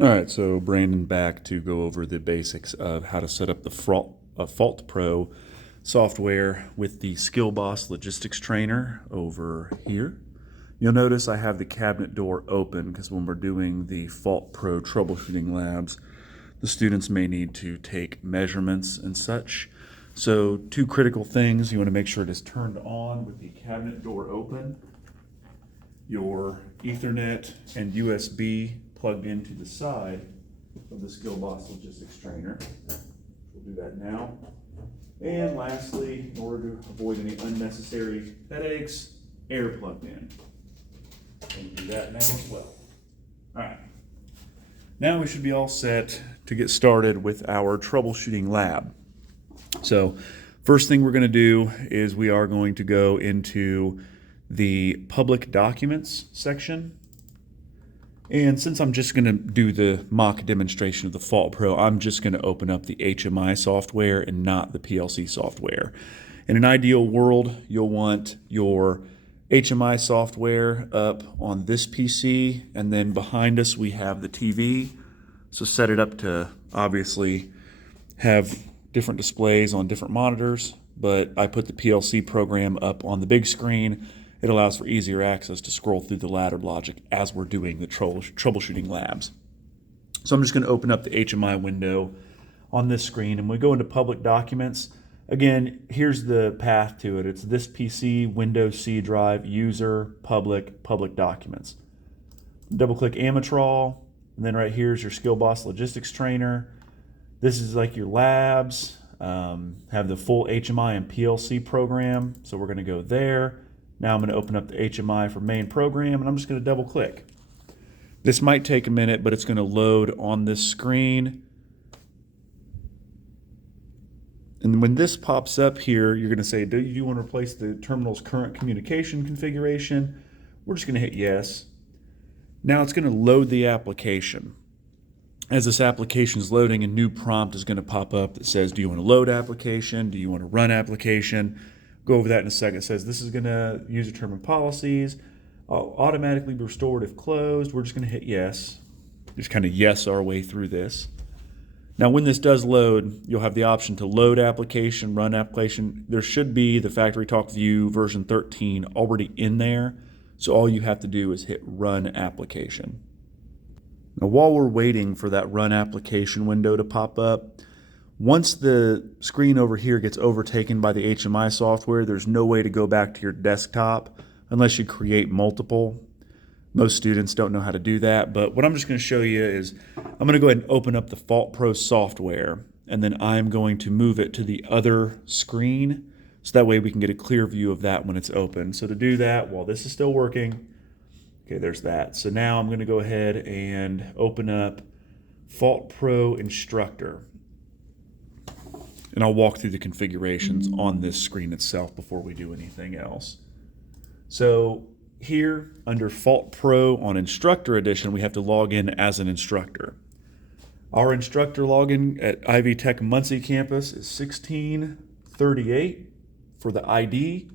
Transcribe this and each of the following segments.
All right, so Brandon back to go over the basics of how to set up the FaultPro software with the Skill Boss Logistics Trainer over here. You'll notice I have the cabinet door open because when we're doing the FaultPro Troubleshooting labs, the students may need to take measurements and such. So two critical things: you want to make sure it is turned on with the cabinet door open, your Ethernet and USB plugged into the side of the Skill Boss Logistics Trainer. We'll do that now. And lastly, in order to avoid any unnecessary headaches, air plugged in. And do that now as well. All right. Now we should be all set to get started with our troubleshooting lab. So first thing we're going to do is we are going to go into the public documents section. And since I'm just going to do the mock demonstration of the FaultPro, I'm just going to open up the HMI software and not the PLC software. In an ideal world, you'll want your HMI software up on this PC, and then behind us we have the TV. So set it up to obviously have different displays on different monitors, but I put the PLC program up on the big screen. It allows for easier access to scroll through the ladder logic as we're doing the troubleshooting labs. So I'm just going to open up the HMI window on this screen, and we go into public documents. Again, here's the path to it. It's this PC, Windows C drive, user, public documents. Double click Amatrol, and then right here is your Skill Boss Logistics Trainer. This is like your labs, have the full HMI and PLC program. So we're going to go there. Now I'm going to open up the HMI for main program, and I'm just going to double click. This might take a minute, but it's going to load on this screen. And when this pops up here, you're going to say, do you want to replace the terminal's current communication configuration? We're just going to hit yes. Now it's going to load the application. As this application is loading, a new prompt is going to pop up that says, do you want to load application? Do you want to run application? Go over that in a second. It says this is going to user term and policies. I'll automatically be restored if closed. We're just going to hit yes. Just kind of yes our way through this. Now when this does load, you'll have the option to load application, run application. There should be the Factory Talk View version 13 already in there. So all you have to do is hit run application. Now while we're waiting for that run application window to pop up, once the screen over here gets overtaken by the HMI software, there's no way to go back to your desktop unless you create multiple. Most students don't know how to do that, but what I'm just going to show you is I'm going to go ahead and open up the FaultPro software, and then I'm going to move it to the other screen so that way we can get a clear view of that when it's open. So to do that, while this is still working, okay, there's that. So now I'm going to go ahead and open up FaultPro Instructor. And I'll walk through the configurations on this screen itself before we do anything else. So here under FaultPro on Instructor Edition, we have to log in as an instructor. Our instructor login at Ivy Tech Muncie campus is 1638 for the ID,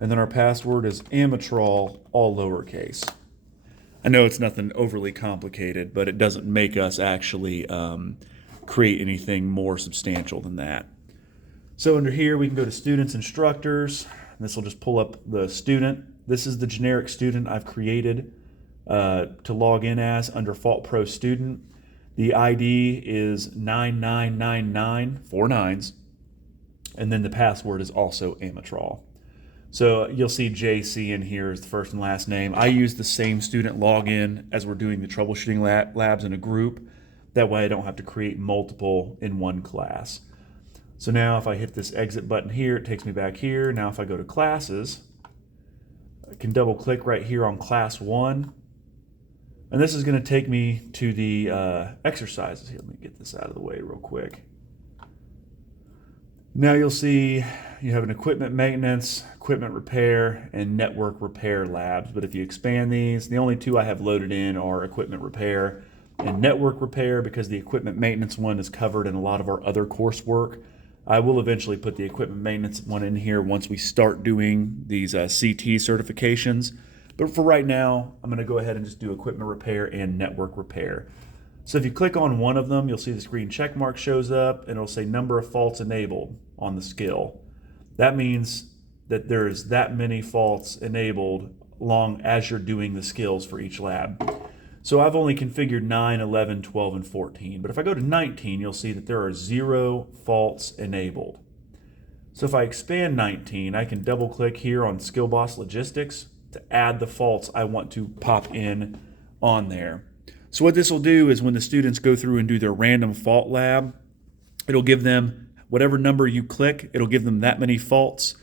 and then our password is Amatrol, all lowercase. I know it's nothing overly complicated, but it doesn't make us actually create anything more substantial than that. So under here we can go to students, instructors, and this will just pull up the student. This is the generic student I've created to log in as under FaultPro student. The ID is 9999, 4 nines, and then the password is also Amatrol. So you'll see JC in here as the first and last name. I use the same student login as we're doing the troubleshooting labs in a group. That way I don't have to create multiple in one class. So now if I hit this exit button here, it takes me back here. Now if I go to classes, I can double click right here on class 1. And this is going to take me to the exercises here. Let me get this out of the way real quick. Now you'll see you have an equipment maintenance, equipment repair, and network repair labs. But if you expand these, the only two I have loaded in are equipment repair and network repair because the equipment maintenance one is covered in a lot of our other coursework. I will eventually put the equipment maintenance one in here once we start doing these CT certifications. But for right now, I'm going to go ahead and just do equipment repair and network repair. So if you click on one of them, you'll see this green check mark shows up and it'll say number of faults enabled on the skill. That means that there's that many faults enabled along as you're doing the skills for each lab. So I've only configured 9, 11, 12, and 14. But if I go to 19, you'll see that there are 0 faults enabled. So if I expand 19, I can double click here on Skill Boss Logistics to add the faults I want to pop in on there. So what this will do is when the students go through and do their random fault lab, it'll give them whatever number you click, it'll give them that many faults,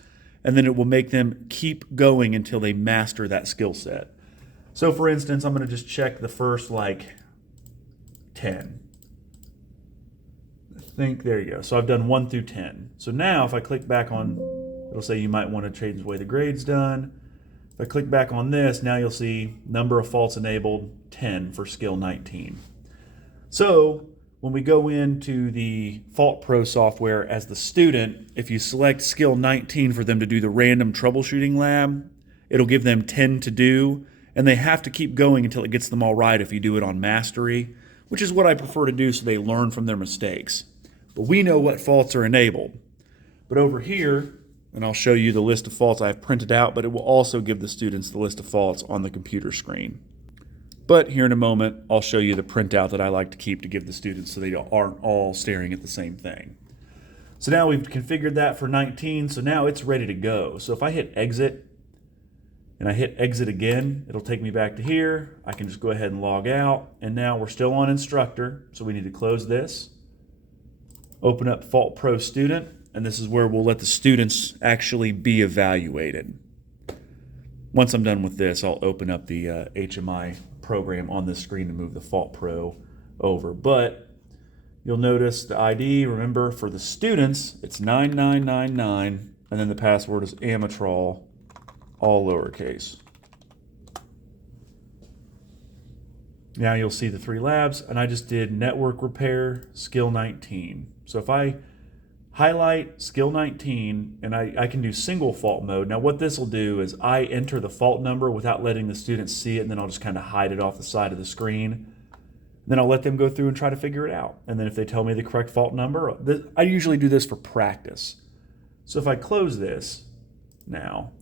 and then it will make them keep going until they master that skill set. So for instance, I'm going to just check the first 10. There you go. So I've done 1 through 10. So now if I click back on, it'll say you might want to change the way the grade's done. If I click back on this, now you'll see number of faults enabled 10 for skill 19. So when we go into the FaultPro software as the student, if you select skill 19 for them to do the random troubleshooting lab, it'll give them 10 to do, and they have to keep going until it gets them all right if you do it on mastery, which is what I prefer to do so they learn from their mistakes. But we know what faults are enabled. But over here, and I'll show you the list of faults I've printed out, but it will also give the students the list of faults on the computer screen. But here in a moment, I'll show you the printout that I like to keep to give the students so they aren't all staring at the same thing. So now we've configured that for 19, so now it's ready to go. So if I hit exit, and I hit exit again, it'll take me back to here. I can just go ahead and log out, and now we're still on instructor, so we need to close this. Open up FaultPro Student, and this is where we'll let the students actually be evaluated. Once I'm done with this, I'll open up the HMI program on this screen to move the FaultPro over. But you'll notice the ID, remember, for the students, it's 9999, and then the password is Amatrol, all lowercase. Now you'll see the 3 labs, and I just did network repair, skill 19. So if I highlight skill 19, and I can do single fault mode. Now what this will do is I enter the fault number without letting the students see it, and then I'll just kind of hide it off the side of the screen. Then I'll let them go through and try to figure it out. And then if they tell me the correct fault number, I usually do this for practice. So if I close this now,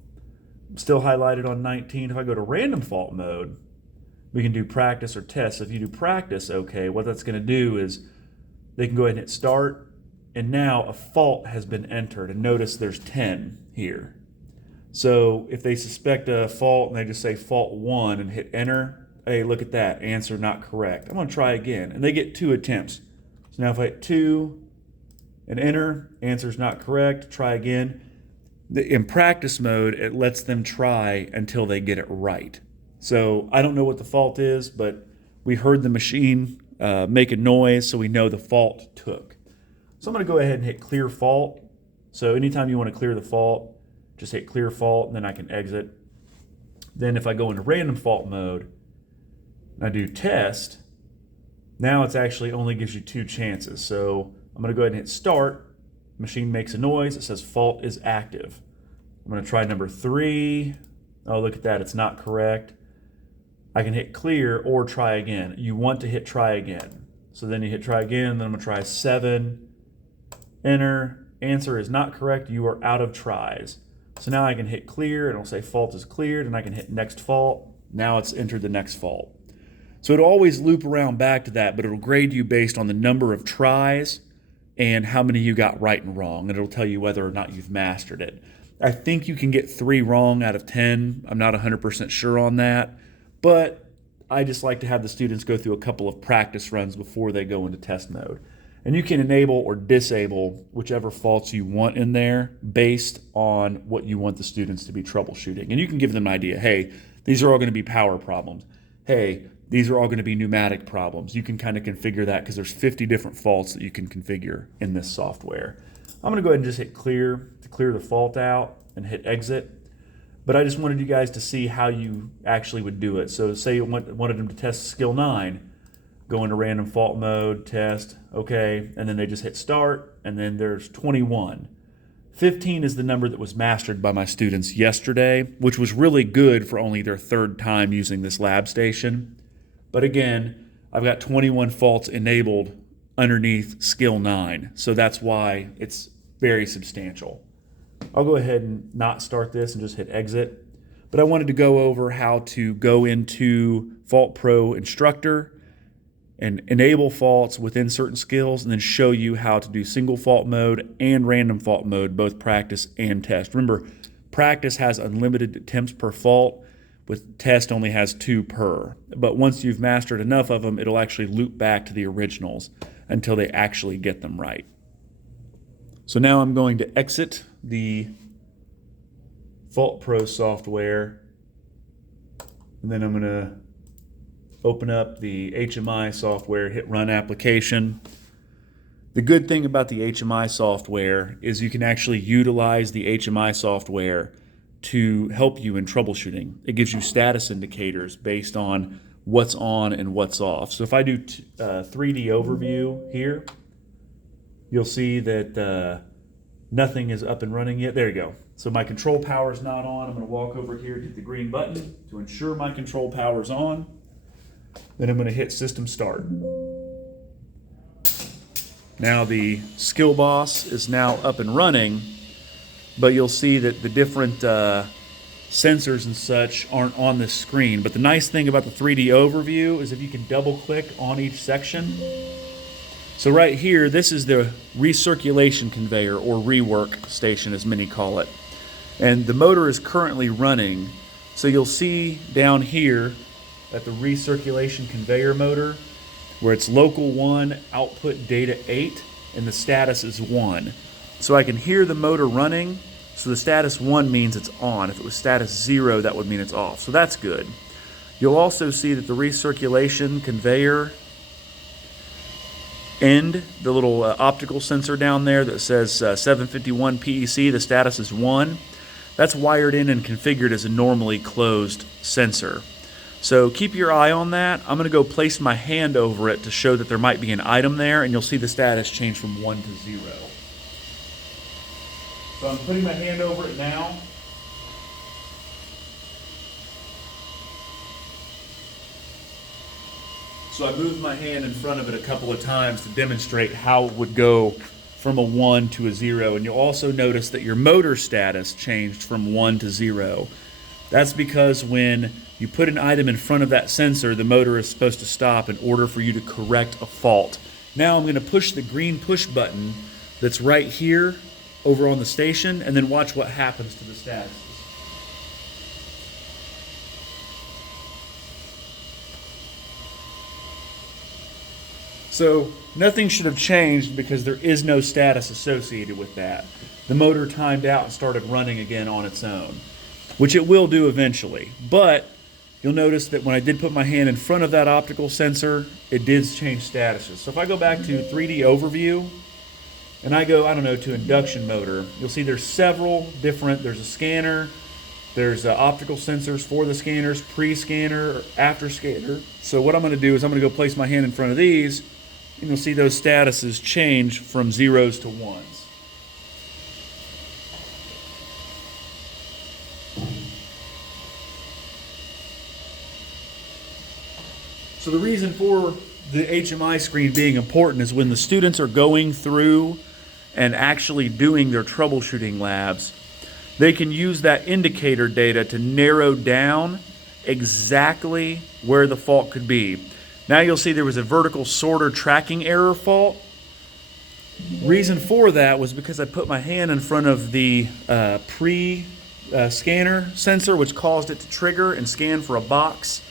I'm still highlighted on 19. If I go to random fault mode, we can do practice or test. So if you do practice, okay, what that's going to do is they can go ahead and hit start, and now a fault has been entered, and notice there's 10 here. So if they suspect a fault and they just say fault 1 and hit enter, hey, look at that, answer not correct. I'm going to try again, and they get 2 attempts. So now if I hit 2 and enter, answer's not correct, try again. In practice mode, it lets them try until they get it right. So I don't know what the fault is, but we heard the machine make a noise, so we know the fault took. So I'm going to go ahead and hit clear fault. So anytime you want to clear the fault, just hit clear fault, and then I can exit. Then if I go into random fault mode, and I do test, now it's actually only gives you 2 chances. So I'm going to go ahead and hit start. Machine makes a noise. It says fault is active. I'm going to try number 3. Oh, look at that. It's not correct. I can hit clear or try again. You want to hit try again. So then you hit try again, then I'm going to try 7. Enter, answer is not correct, you are out of tries. So now I can hit clear, and it'll say fault is cleared, and I can hit next fault. Now it's entered the next fault. So it'll always loop around back to that, but it'll grade you based on the number of tries and how many you got right and wrong, and it'll tell you whether or not you've mastered it. I think you can get 3 wrong out of 10. I'm not 100% sure on that, but I just like to have the students go through a couple of practice runs before they go into test mode. And you can enable or disable whichever faults you want in there based on what you want the students to be troubleshooting. And you can give them an idea. Hey, these are all going to be power problems. Hey, these are all going to be pneumatic problems. You can kind of configure that because there's 50 different faults that you can configure in this software. I'm going to go ahead and just hit clear to clear the fault out and hit exit. But I just wanted you guys to see how you actually would do it. So say you wanted them to test skill 9. Go into random fault mode, test, okay, and then they just hit start, and then there's 21. 15 is the number that was mastered by my students yesterday, which was really good for only their 3rd time using this lab station. But again, I've got 21 faults enabled underneath skill 9. So that's why it's very substantial. I'll go ahead and not start this and just hit exit. But I wanted to go over how to go into FaultPro Instructor and enable faults within certain skills, and then show you how to do single fault mode and random fault mode, both practice and test. Remember, practice has unlimited attempts per fault, with test only has 2 per. But once you've mastered enough of them, it'll actually loop back to the originals until they actually get them right. So now I'm going to exit the FaultPro software, and then I'm going to open up the HMI software, hit run application. The good thing about the HMI software is you can actually utilize the HMI software to help you in troubleshooting. It gives you status indicators based on what's on and what's off. So if I do 3D overview here, you'll see that nothing is up and running yet. There you go. So my control power is not on. I'm going to walk over here to hit the green button to ensure my control power is on. Then I'm going to hit System Start. Now the skill boss is now up and running, but you'll see that the different sensors and such aren't on this screen. But the nice thing about the 3D overview is if you can double click on each section. So right here, this is the recirculation conveyor, or rework station as many call it. And the motor is currently running. So you'll see down here at the recirculation conveyor motor where it's local 1, output data 8, and the status is 1. So I can hear the motor running, so the status 1 means it's on. If it was status 0, that would mean it's off. So that's good. You'll also see that the recirculation conveyor end, the little optical sensor down there that says 751 PEC, the status is 1. That's wired in and configured as a normally closed sensor. So keep your eye on that. I'm going to go place my hand over it to show that there might be an item there, and you'll see the status change from 1 to 0. So I'm putting my hand over it now. So I moved my hand in front of it a couple of times to demonstrate how it would go from a 1 to a 0. And you'll also notice that your motor status changed from 1 to 0. That's because when you put an item in front of that sensor, the motor is supposed to stop in order for you to correct a fault. Now I'm going to push the green push button that's right here over on the station, and then watch what happens to the statuses. So nothing should have changed because there is no status associated with that. The motor timed out and started running again on its own, which it will do eventually. But you'll notice that when I did put my hand in front of that optical sensor, it did change statuses. So if I go back to 3D overview and I go, I don't know, to induction motor, you'll see there's several different, there's a scanner, there's optical sensors for the scanners, pre-scanner, after scanner. So what I'm going to do is I'm going to go place my hand in front of these, and you'll see those statuses change from 0s to 1s. So the reason for the HMI screen being important is when the students are going through and actually doing their troubleshooting labs, they can use that indicator data to narrow down exactly where the fault could be. Now you'll see there was a vertical sorter tracking error fault. Reason for that was because I put my hand in front of the pre-scanner sensor, which caused it to trigger and scan for a box.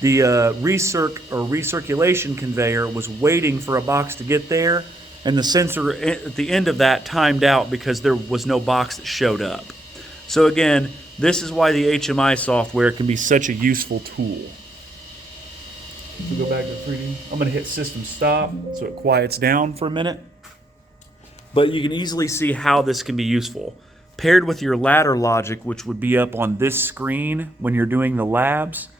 The recirculation conveyor was waiting for a box to get there, and the sensor at the end of that timed out because there was no box that showed up. So again, this is why the HMI software can be such a useful tool. If we go back to 3D, I'm going to hit System Stop so it quiets down for a minute. But you can easily see how this can be useful. Paired with your ladder logic, which would be up on this screen when you're doing the labs,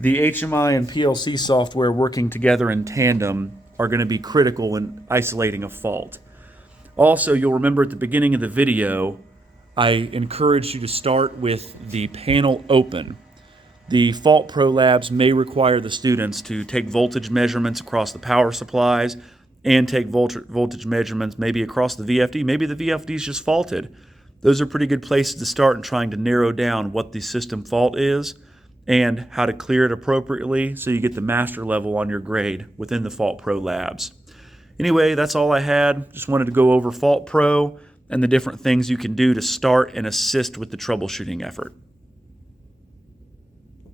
the HMI and PLC software working together in tandem are going to be critical in isolating a fault. Also, you'll remember at the beginning of the video, I encouraged you to start with the panel open. The FaultPro labs may require the students to take voltage measurements across the power supplies and take voltage measurements maybe across the VFD. Maybe the VFD is just faulted. Those are pretty good places to start in trying to narrow down what the system fault is and how to clear it appropriately so you get the master level on your grade within the FaultPro labs. Anyway, that's all I had. Just wanted to go over FaultPro and the different things you can do to start and assist with the troubleshooting effort.